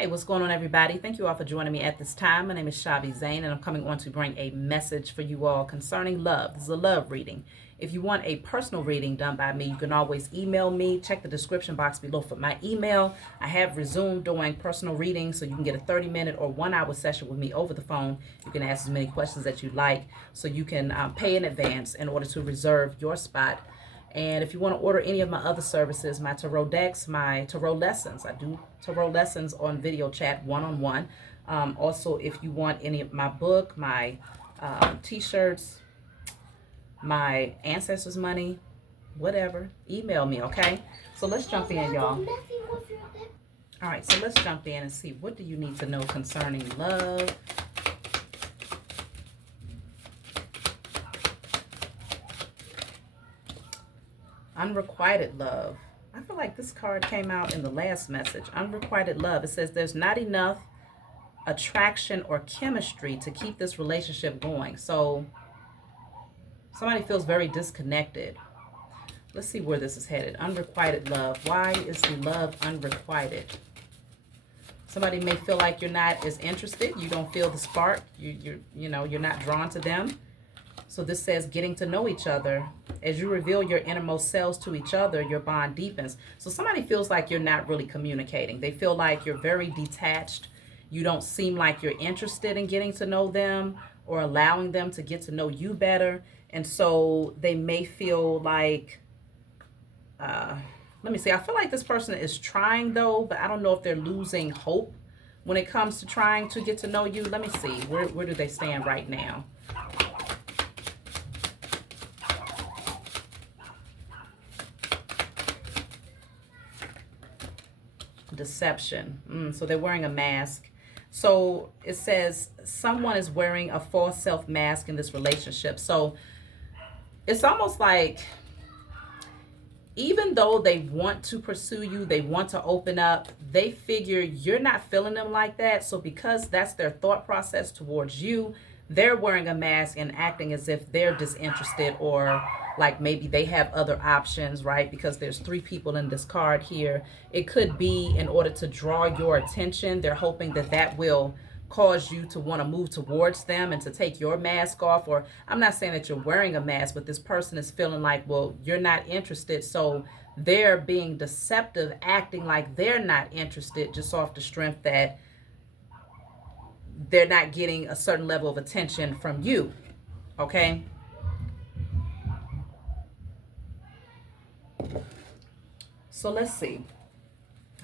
Hey, what's going on, everybody? Thank you all for joining me at this time. My name is Shavi Zane, and I'm coming on to bring a message for you all concerning love. This is a love reading. If you want a personal reading done by me, you can always email me. Check the description box below for my email. I have resumed doing personal readings, so you can get a 30-minute or 1-hour session with me over the phone. You can ask as many questions as you like, so you can pay in advance in order to reserve your spot. And if you want to order any of my other services, my tarot decks, my tarot lessons, I do tarot lessons on video chat one-on-one. Also, if you want any of my book, my t-shirts, my ancestors money, whatever, email me, okay? So let's jump in, y'all. All right, so let's jump in and see, what do you need to know concerning love? Unrequited love. I feel like this card came out in the last message. Unrequited love. It says there's not enough attraction or chemistry to keep this relationship going. So somebody feels very disconnected. Let's see where this is headed. Unrequited love. Why is the love unrequited? Somebody may feel like you're not as interested. You don't feel the spark. You know, you're not drawn to them. So this says getting to know each other. As you reveal your innermost selves to each other, your bond deepens. So somebody feels like you're not really communicating. They feel like you're very detached. You don't seem like you're interested in getting to know them or allowing them to get to know you better. And so they may feel like, let me see, I feel like this person is trying though, but I don't know if they're losing hope when it comes to trying to get to know you. Let me see, where do they stand right now? Deception. So they're wearing a mask. So it says someone is wearing a false self mask in this relationship. So it's almost like even though they want to pursue you, they want to open up, they figure you're not feeling them like that. So because that's their thought process towards you, they're wearing a mask and acting as if they're disinterested, or like maybe they have other options, right? Because there's 3 people in this card here. It could be in order to draw your attention. They're hoping that that will cause you to want to move towards them and to take your mask off. Or I'm not saying that you're wearing a mask, but this person is feeling like, well, you're not interested. So they're being deceptive, acting like they're not interested, just off the strength that they're not getting a certain level of attention from you. Okay? So let's see.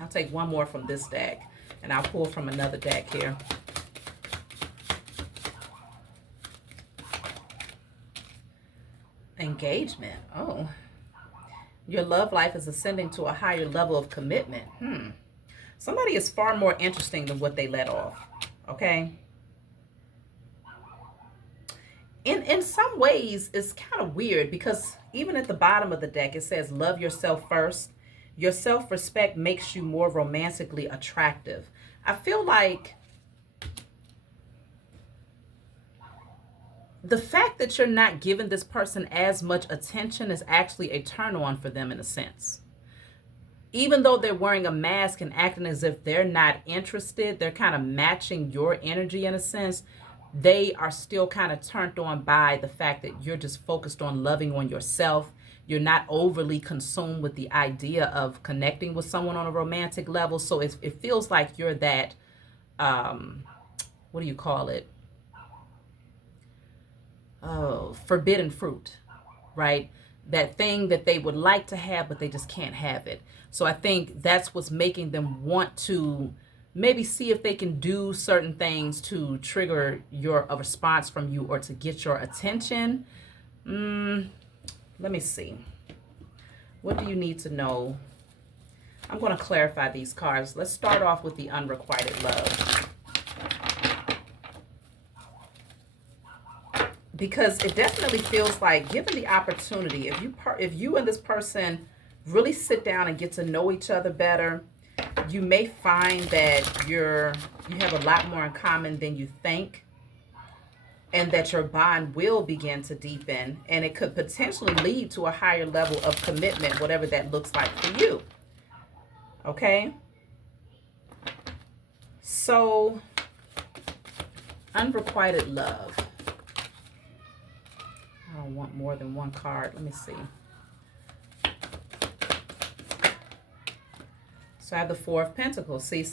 I'll take one more from this deck, and I'll pull from another deck here. Engagement. Oh. Your love life is ascending to a higher level of commitment. Somebody is far more interesting than what they let off. Okay? In some ways, it's kind of weird, because even at the bottom of the deck, it says love yourself first. Your self-respect makes you more romantically attractive. I feel like the fact that you're not giving this person as much attention is actually a turn on for them in a sense. Even though they're wearing a mask and acting as if they're not interested, they're kind of matching your energy in a sense. They are still kind of turned on by the fact that you're just focused on loving on yourself. You're not overly consumed with the idea of connecting with someone on a romantic level. So it feels like you're that, what do you call it? Oh, forbidden fruit, right? That thing that they would like to have, but they just can't have it. So I think that's what's making them want to maybe see if they can do certain things to trigger a response from you or to get your attention. Let me see. What do you need to know? I'm going to clarify these cards. Let's start off with the unrequited love, because it definitely feels like, given the opportunity, if you and this person really sit down and get to know each other better, you may find that you have a lot more in common than you think, and that your bond will begin to deepen, and it could potentially lead to a higher level of commitment, whatever that looks like for you. Okay? So, unrequited love. I don't want more than one card. Let me see. So I have the Four of Pentacles. See,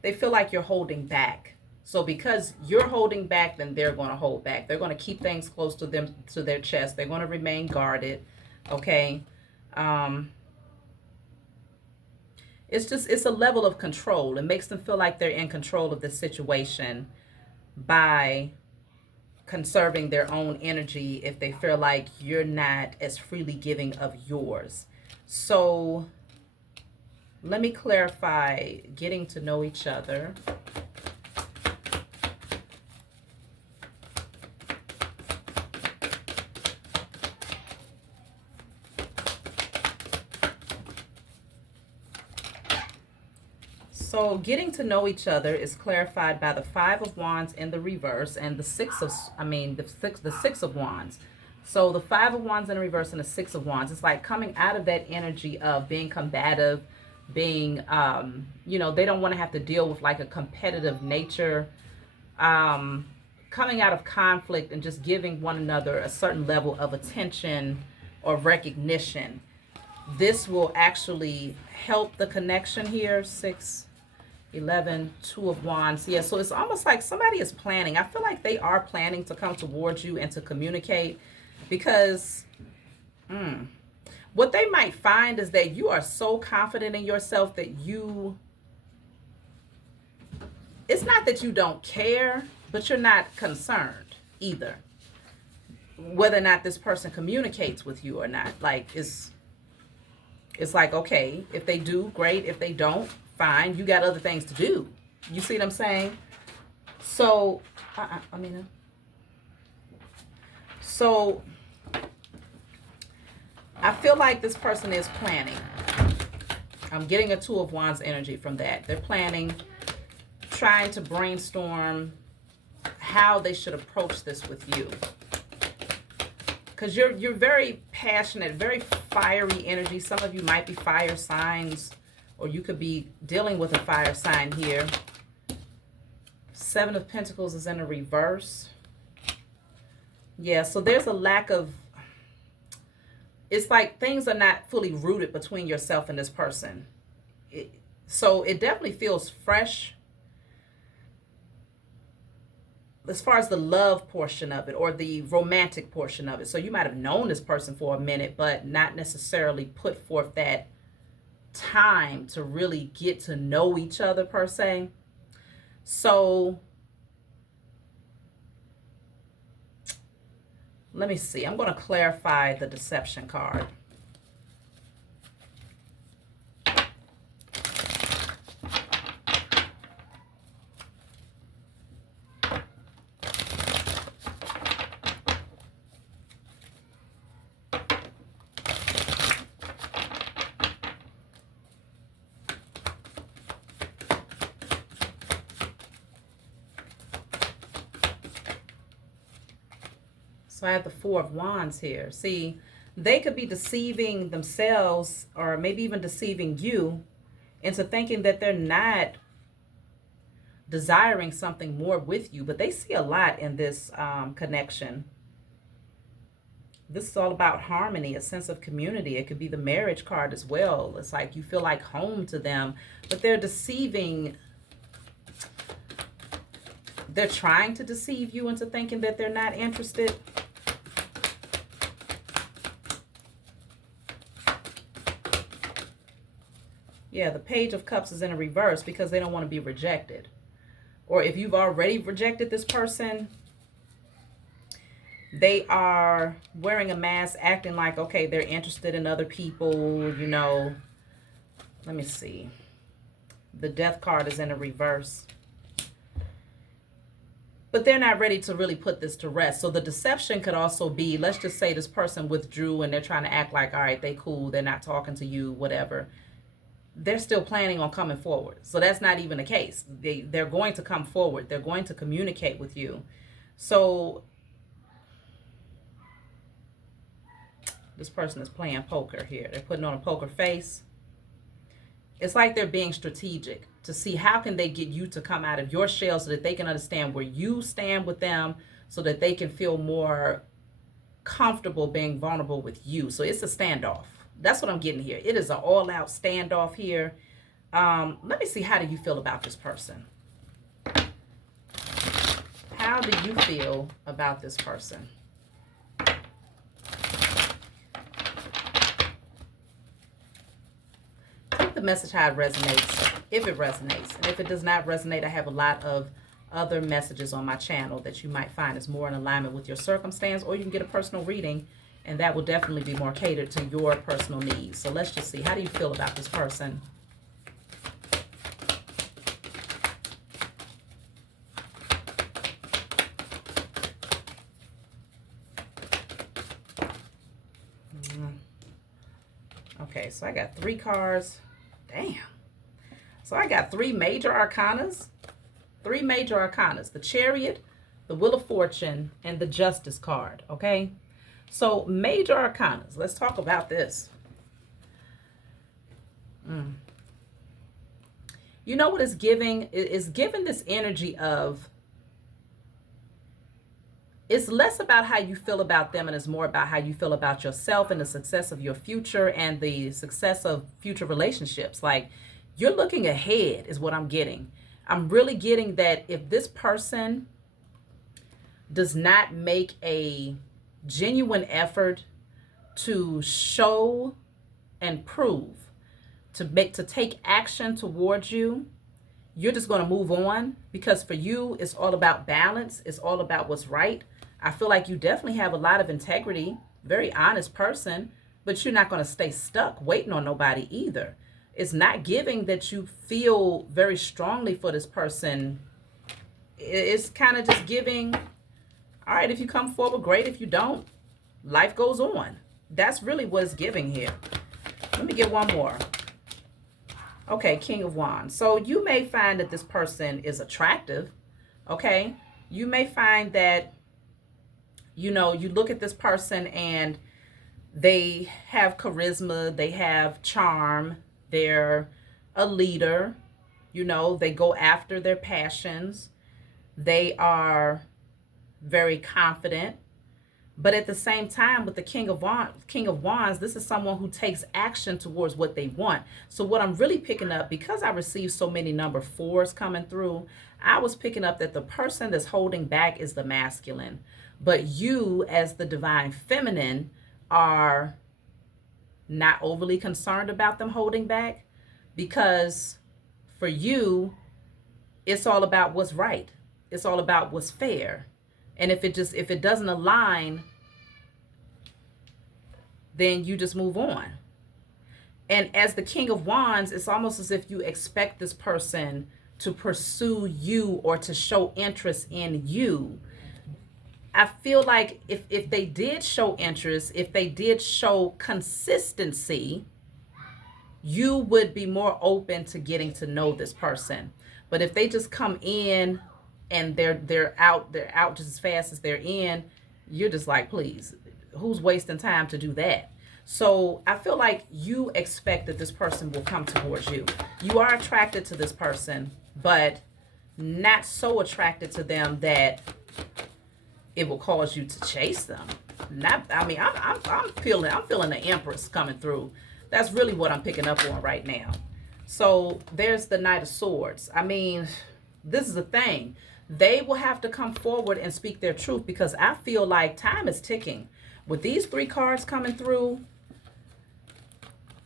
they feel like you're holding back. So because you're holding back, then they're going to hold back. They're going to keep things close to them, to their chest. They're going to remain guarded. Okay. It's a level of control. It makes them feel like they're in control of the situation by conserving their own energy if they feel like you're not as freely giving of yours. So let me clarify getting to know each other. So getting to know each other is clarified by the Five of Wands in the reverse and the Six of Wands. So the Five of Wands in the reverse and the Six of Wands. It's like coming out of that energy of being combative, being, they don't want to have to deal with like a competitive nature, coming out of conflict and just giving one another a certain level of attention or recognition. This will actually help the connection here. 6, 11, 2 of Wands. Yeah, so it's almost like somebody is planning. I feel like they are planning to come towards you and to communicate, because what they might find is that you are so confident in yourself that it's not that you don't care, but you're not concerned either whether or not this person communicates with you or not. Like, it's like, okay, if they do, great. If they don't, fine. You got other things to do. You see what I'm saying? So, so I feel like this person is planning. I'm getting a Two of Wands energy from that. They're planning, trying to brainstorm how they should approach this with you. Because you're very passionate, very fiery energy. Some of you might be fire signs, or you could be dealing with a fire sign here. Seven of Pentacles is in a reverse. Yeah, so there's a lack of, it's like things are not fully rooted between yourself and this person. So it definitely feels fresh as far as the love portion of it, or the romantic portion of it. So you might have known this person for a minute, but not necessarily put forth that time to really get to know each other per se. So let me see. I'm going to clarify the deception card. So I have the Four of Wands here. See, they could be deceiving themselves, or maybe even deceiving you into thinking that they're not desiring something more with you. But they see a lot in this connection. This is all about harmony, a sense of community. It could be the marriage card as well. It's like you feel like home to them, but they're deceiving. They're trying to deceive you into thinking that they're not interested. Yeah, the Page of Cups is in a reverse because they don't want to be rejected. Or if you've already rejected this person, they are wearing a mask, acting like, okay, they're interested in other people, you know. Let me see. The Death card is in a reverse. But they're not ready to really put this to rest. So the deception could also be, let's just say this person withdrew and they're trying to act like, all right, they cool, they're not talking to you, whatever. They're still planning on coming forward. So that's not even the case. They're going to come forward. They're going to communicate with you. So this person is playing poker here. They're putting on a poker face. It's like they're being strategic to see how can they get you to come out of your shell so that they can understand where you stand with them, so that they can feel more comfortable being vulnerable with you. So it's a standoff. That's what I'm getting here. It is an all-out standoff here. Let me see, how do you feel about this person? How do you feel about this person? Take the message how it resonates, if it resonates. And if it does not resonate, I have a lot of other messages on my channel that you might find is more in alignment with your circumstance, or you can get a personal reading, and that will definitely be more catered to your personal needs. So let's just see, how do you feel about this person? Okay, so I got 3 cards. Damn. So I got 3 major arcanas. 3 major arcanas. The Chariot, the Wheel of Fortune, and the Justice card. Okay? So major arcanas. Let's talk about this. You know what it's giving? It's giving this energy of, it's less about how you feel about them and it's more about how you feel about yourself and the success of your future and the success of future relationships. Like, you're looking ahead is what I'm getting. I'm really getting that if this person does not make a genuine effort to show and prove, to take action towards you, you're just going to move on, because for you, it's all about balance. It's all about what's right. I feel like you definitely have a lot of integrity, very honest person, but you're not going to stay stuck waiting on nobody either. It's not giving that you feel very strongly for this person. It's kind of just giving, all right, if you come forward, great. If you don't, life goes on. That's really what it's giving here. Let me get one more. Okay, King of Wands. So you may find that this person is attractive, okay? You may find that, you know, you look at this person and they have charisma, they have charm, they're a leader, you know, they go after their passions, they are very confident. But at the same time, with the King of Wands, this is someone who takes action towards what they want. So what I'm really picking up, because I received so many number 4s coming through, I was picking up that the person that's holding back is the masculine. But you, as the divine feminine, are not overly concerned about them holding back, because for you, it's all about what's right. It's all about what's fair. And if it doesn't align, then you just move on. And as the King of Wands, it's almost as if you expect this person to pursue you or to show interest in you. I feel like if they did show interest, if they did show consistency, you would be more open to getting to know this person. But if they just come in and they're out just as fast as they're in, you're just like, please, who's wasting time to do that? So I feel like you expect that this person will come towards you. You are attracted to this person, but not so attracted to them that it will cause you to chase them. I'm feeling the Empress coming through. That's really what I'm picking up on right now. So there's the Knight of Swords. I mean, this is the thing. They will have to come forward and speak their truth, because I feel like time is ticking. With these 3 cards coming through,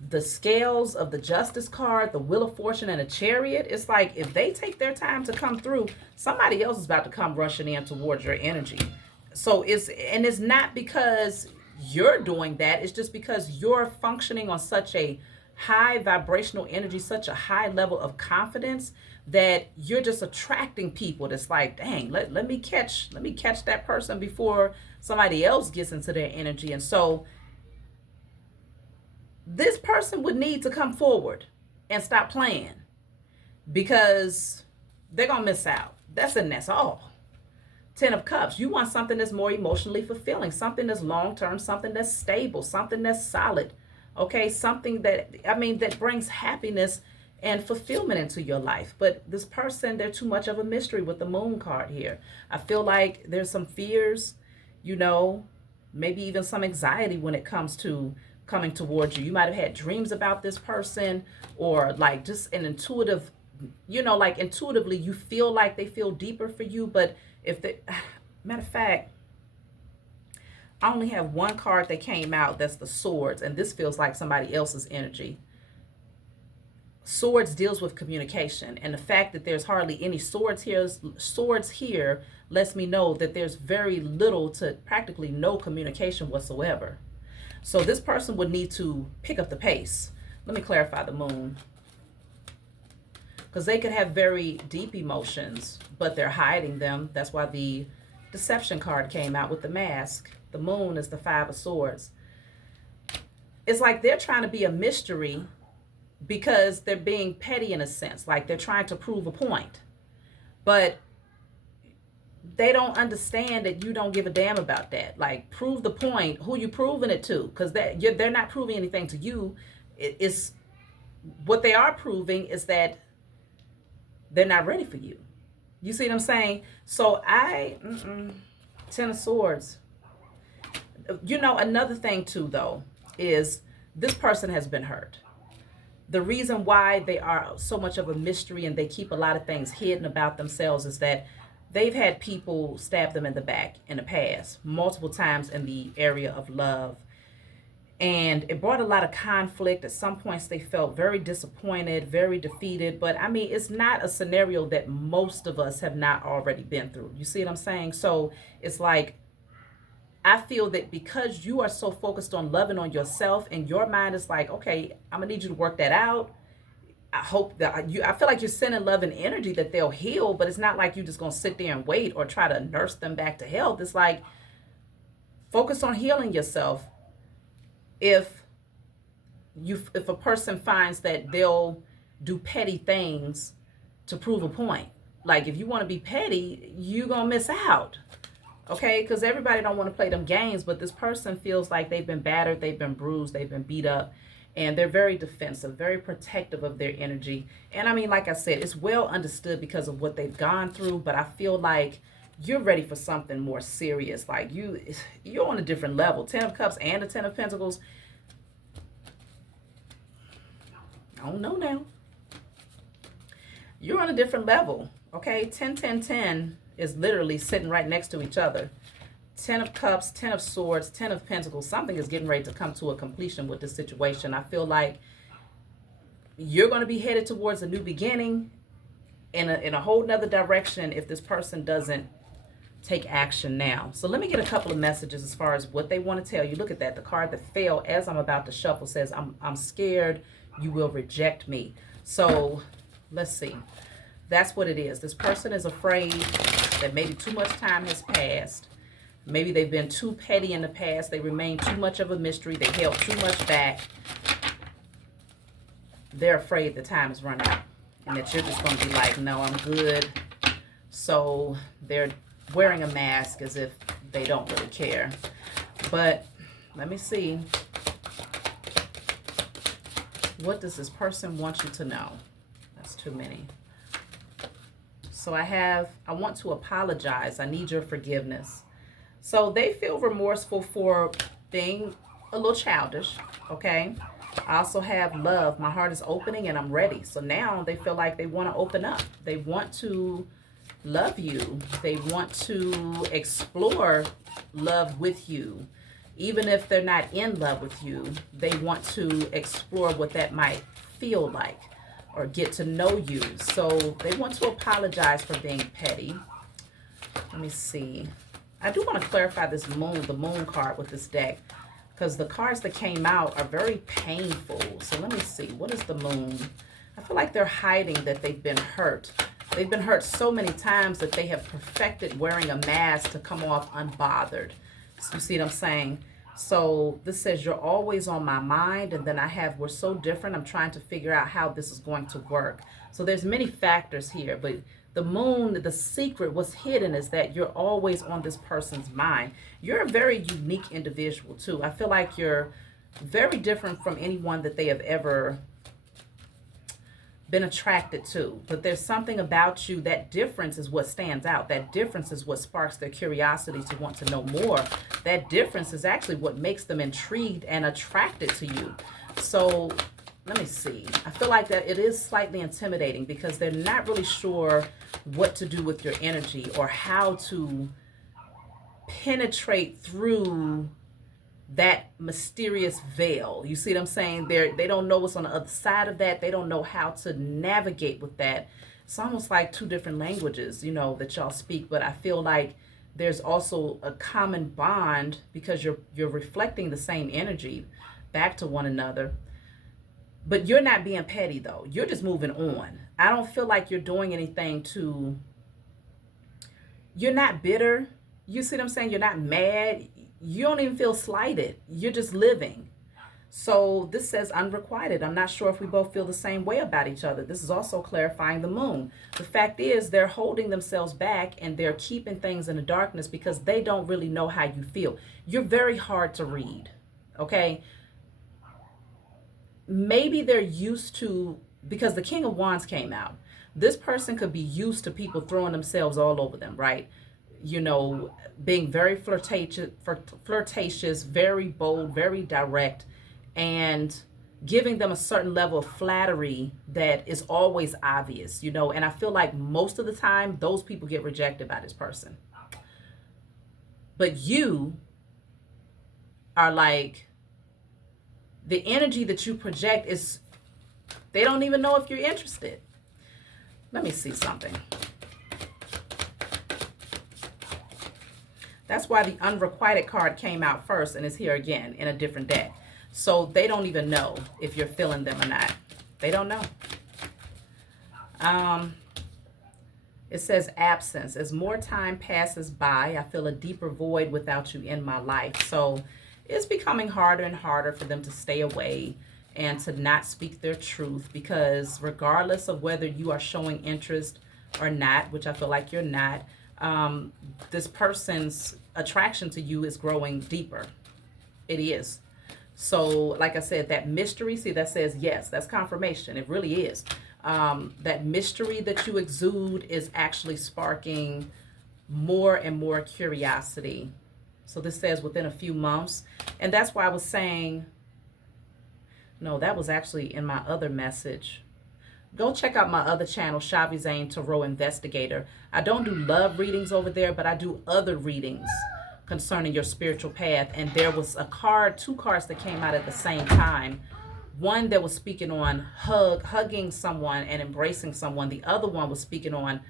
the scales of the Justice card, the Wheel of Fortune, and the Chariot, it's like if they take their time to come through, somebody else is about to come rushing in towards your energy. So it's not because you're doing that. It's just because you're functioning on such a high vibrational energy, such a high level of confidence, that you're just attracting people that's like, dang, let me catch that person before somebody else gets into their energy. And so this person would need to come forward and stop playing, because they're gonna miss out. That's all. 10 of Cups. You want something that's more emotionally fulfilling, something that's long-term, something that's stable, something that's solid. Okay, something that brings happiness and fulfillment into your life. But this person, they're too much of a mystery with the moon card here. I feel like there's some fears, you know, maybe even some anxiety when it comes to coming towards you. You might have had dreams about this person, or like just an intuitive, you know, like intuitively you feel like they feel deeper for you. But if they, matter of fact, I only have one card that came out, that's the swords, and this feels like somebody else's energy. Swords deals with communication, and the fact that there's hardly any swords here lets me know that there's very little to practically no communication whatsoever. So this person would need to pick up the pace. Let me clarify the moon, because they could have very deep emotions, but they're hiding them. That's why the deception card came out with the mask. The moon is the 5 of swords. It's like they're trying to be a mystery because they're being petty in a sense, like they're trying to prove a point. But they don't understand that you don't give a damn about that. Like, prove the point. Who you proving it to? Because they're not proving anything to you. It's what they are proving is that they're not ready for you. You see what I'm saying? So 10 of swords. You know, another thing too, though, is this person has been hurt. The reason why they are so much of a mystery and they keep a lot of things hidden about themselves is that they've had people stab them in the back in the past, multiple times in the area of love. And it brought a lot of conflict. At some points, they felt very disappointed, very defeated. But I mean, it's not a scenario that most of us have not already been through. You see what I'm saying? So it's like, I feel that because you are so focused on loving on yourself, and your mind is like, okay, I'm gonna need you to work that out. I hope that I feel like you're sending love and energy that they'll heal, but it's not like you're just gonna sit there and wait or try to nurse them back to health. It's like, focus on healing yourself. If a person finds that they'll do petty things to prove a point, like if you want to be petty, you're gonna miss out. Okay, because everybody don't want to play them games, but this person feels like they've been battered, they've been bruised, they've been beat up, and they're very defensive, very protective of their energy. And I mean, like I said, it's well understood because of what they've gone through, but I feel like you're ready for something more serious. Like you're on a different level. 10 of Cups and the 10 of Pentacles. I don't know now. You're on a different level. Okay, 10, 10, 10 is literally sitting right next to each other. 10 of Cups, 10 of Swords, 10 of Pentacles. Something is getting ready to come to a completion with this situation. I feel like you're going to be headed towards a new beginning in a whole nother direction if this person doesn't take action now. So let me get a couple of messages as far as what they want to tell you. Look at that. The card that fell as I'm about to shuffle says, I'm scared you will reject me. So let's see. That's what it is. This person is afraid that maybe too much time has passed. Maybe they've been too petty in the past. They remain too much of a mystery. They held too much back. They're afraid the time is running out and that you're just going to be like, no, I'm good. So they're wearing a mask as if they don't really care. But let me see. What does this person want you to know? That's too many. So I want to apologize. I need your forgiveness. So they feel remorseful for being a little childish, okay? I also have love. My heart is opening and I'm ready. So now they feel like they want to open up. They want to love you. They want to explore love with you. Even if they're not in love with you, they want to explore what that might feel like or get to know you. So they want to apologize for being petty. Let me see. I do want to clarify this moon, the moon card with this deck, because the cards that came out are very painful. So let me see. What is the moon? I feel like they're hiding that they've been hurt. They've been hurt so many times that they have perfected wearing a mask to come off unbothered. You see what I'm saying? So this says you're always on my mind, and then we're so different. I'm trying to figure out how this is going to work. So there's many factors here, but the moon, the secret, what's hidden is that you're always on this person's mind. You're a very unique individual too. I feel like you're very different from anyone that they have ever been attracted to. But there's something about you, that difference is what stands out. That difference is what sparks their curiosity to want to know more. That difference is actually what makes them intrigued and attracted to you. So let me see. I feel like that it is slightly intimidating because they're not really sure what to do with your energy or how to penetrate through that mysterious veil. You see what I'm saying? They don't know what's on the other side of that. They don't know how to navigate with that. It's almost like two different languages, you know, that y'all speak, but I feel like there's also a common bond because you're reflecting the same energy back to one another. But you're not being petty though. You're just moving on. I don't feel like you're doing anything to, you're not bitter. You see what I'm saying? You're not mad. You don't even feel slighted. You're just living. So this says unrequited. I'm not sure if we both feel the same way about each other. This is also clarifying the moon. The fact is they're holding themselves back and they're keeping things in the darkness because they don't really know how you feel. You're very hard to read. Okay. Maybe they're used to, because the King of Wands came out. This person could be used to people throwing themselves all over them, right? You know, being very flirtatious, very bold, very direct, and giving them a certain level of flattery that is always obvious, you know. And I feel like most of the time, those people get rejected by this person. But you are like, the energy that you project is, they don't even know if you're interested. Let me see something. That's why the unrequited card came out first and is here again in a different deck. So they don't even know if you're feeling them or not. They don't know. It says absence. As more time passes by, I feel a deeper void without you in my life. So it's becoming harder and harder for them to stay away and to not speak their truth, because regardless of whether you are showing interest or not, which I feel like you're not, this person's attraction to you is growing deeper. It is. So like I said, that mystery, see, that says yes, that's confirmation. It really is. That mystery that you exude is actually sparking more and more curiosity. So this says within a few months. And that's why I was saying, no, that was actually in my other message. Go check out my other channel, Shavi Zane Tarot Investigator. I don't do love readings over there, but I do other readings concerning your spiritual path. And there was a card, two cards that came out at the same time. One that was speaking on hugging someone and embracing someone. The other one was speaking on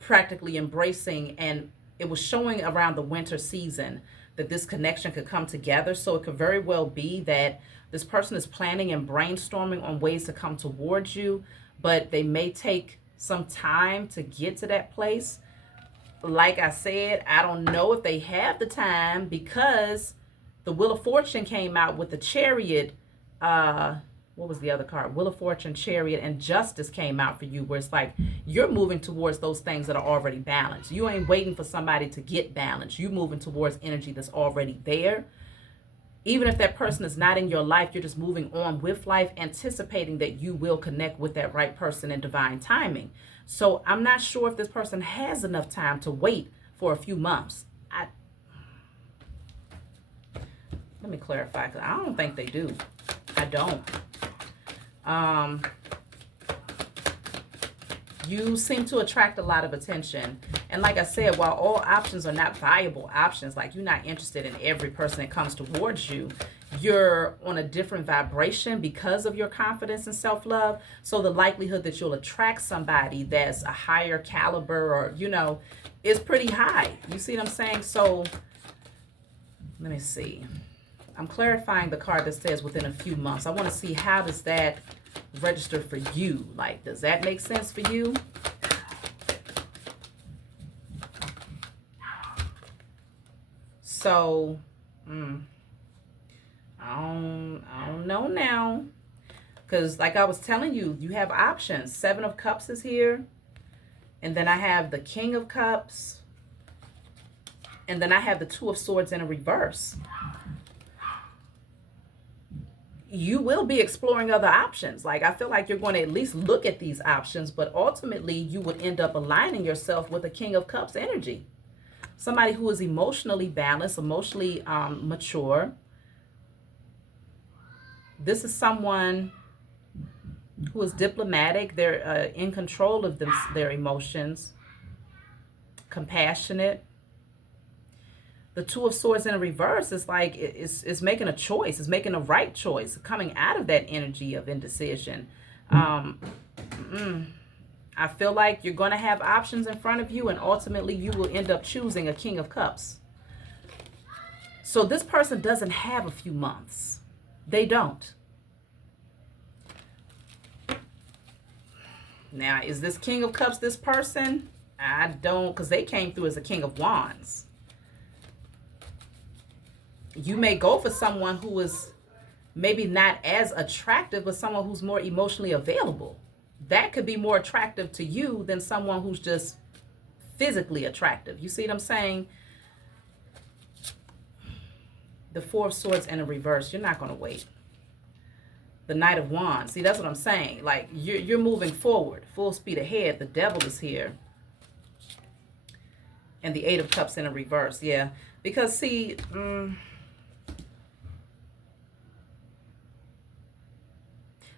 practically embracing, and it was showing around the winter season that this connection could come together. So it could very well be that this person is planning and brainstorming on ways to come towards you, but they may take some time to get to that place. Like I said, I don't know if they have the time, because the Wheel of Fortune came out with the Chariot. What was the other card? Wheel of Fortune, Chariot, and Justice came out for you, where it's like you're moving towards those things that are already balanced. You ain't waiting for somebody to get balanced. You're moving towards energy that's already there. Even if that person is not in your life, you're just moving on with life, anticipating that you will connect with that right person in divine timing. So I'm not sure if this person has enough time to wait for a few months. Let me clarify, because I don't think they do. I don't. You seem to attract a lot of attention. And like I said, while all options are not viable options, like you're not interested in every person that comes towards you, you're on a different vibration because of your confidence and self-love. So the likelihood that you'll attract somebody that's a higher caliber, or, you know, is pretty high. You see what I'm saying? So let me see. I'm clarifying the card that says within a few months. I want to see, how does that register for you? Like, does that make sense for you? So, I don't know now. Because like I was telling you, you have options. 7 of Cups is here. And then I have the King of Cups. And then I have the 2 of Swords in a reverse. you will be exploring other options. Like, I feel like you're going to at least look at these options, but ultimately you would end up aligning yourself with a King of Cups energy. Somebody who is emotionally balanced, emotionally mature. This is someone who is diplomatic. They're in control of their emotions, compassionate. The Two of Swords in a reverse is like it's making a choice. It's making a right choice, coming out of that energy of indecision. I feel like you're going to have options in front of you, and ultimately you will end up choosing a King of Cups. So this person doesn't have a few months. They don't. Now, is this King of Cups this person? I don't, because they came through as a King of Wands. You may go for someone who is maybe not as attractive, but someone who's more emotionally available. That could be more attractive to you than someone who's just physically attractive. You see what I'm saying? The Four of Swords in a reverse. You're not going to wait. The Knight of Wands. See, that's what I'm saying. Like, you're moving forward, full speed ahead. The Devil is here. And the Eight of Cups in a reverse. Yeah. Because, see...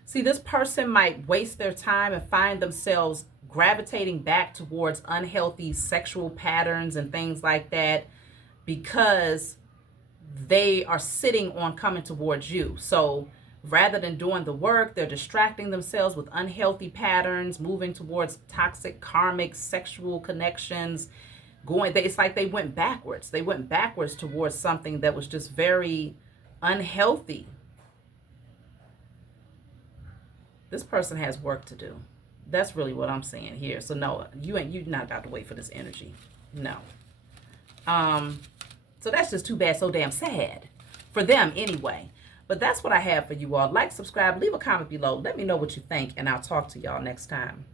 See, this person might waste their time and find themselves gravitating back towards unhealthy sexual patterns and things like that because they are sitting on coming towards you. So rather than doing the work, they're distracting themselves with unhealthy patterns, moving towards toxic, karmic, sexual connections. It's like they went backwards. They went backwards towards something that was just very unhealthy. This person has work to do. That's really what I'm saying here. So no, you're not about to wait for this energy. No. So that's just too bad, so damn sad. For them anyway. But that's what I have for you all. Like, subscribe, leave a comment below. Let me know what you think, and I'll talk to y'all next time.